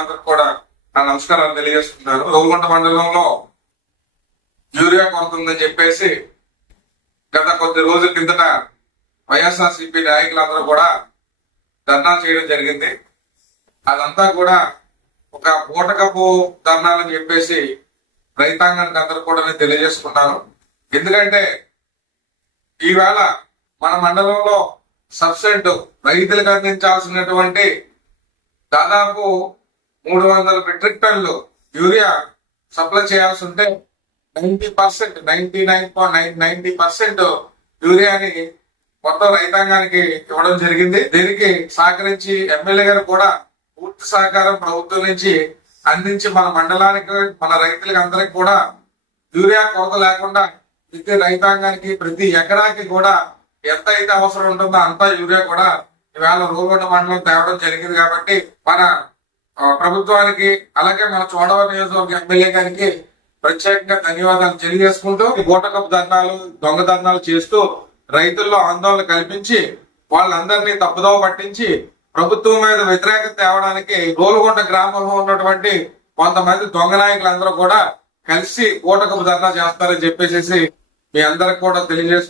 రైతాంగులందరికీ కూడా నా నమస్కారాలు తెలియజేస్తున్నాను గోల్కొండ మండలంలో యూరియా కొరత ఉందని చెప్పేసి గత కొద్ది రోజుల కిందట వైఎస్ఆర్సీపీ నాయకులందరూ కూడా ధర్నా చేయడం జరిగింది. అదంతా కూడా ఒక పూటకపు ధర్నాలని చెప్పేసి రైతాంగానికి అందరూ కూడా నేను తెలియజేసుకున్నాను. ఎందుకంటే ఈవేళ మన మండలంలో సబ్సెంట్ రైతులకు అందించాల్సినటువంటి దాదాపు మూడు వందల మెట్రిక్ టన్లు యూరియా సప్లై చేయాల్సి ఉంటే ninety percent ninety nine point nine ninety percent యూరియాని మొత్తం రైతాంగానికి ఇవ్వడం జరిగింది. దీనికి సహకరించి ఎమ్మెల్యే గారు కూడా పూర్తి సహకారం ప్రభుత్వం నుంచి అందించి మన మండలానికి మన రైతులకి అందరికి కూడా యూరియా కొరత లేకుండా ప్రతి రైతాంగానికి ప్రతి ఎకరాకి కూడా ఎంత అయితే అవసరం ఉంటుందో అంతా యూరియా కూడా ఈవేళ రూరల్ మండలం తేవడం జరిగింది కాబట్టి మన ప్రభుత్వానికి అలాగే మన చోడవరం నియోజకవర్గ ఎమ్మెల్యే గారికి ప్రత్యేకంగా ధన్యవాదాలు తెలియజేసుకుంటూ బూటకపు ధర్నాలు దొంగ ధర్నాలు చేస్తూ రైతుల్లో ఆందోళన కల్పించి వాళ్ళందరినీ తప్పుదోవ పట్టించి ప్రభుత్వం మీద వ్యతిరేకత తేవడానికి గోలుగొండ గ్రామంలో ఉన్నటువంటి కొంతమంది దొంగ నాయకులందరూ కూడా కలిసి బూటకపు ధర్నా చేస్తారని చెప్పేసి మీ అందరికి కూడా తెలియజేస్తూ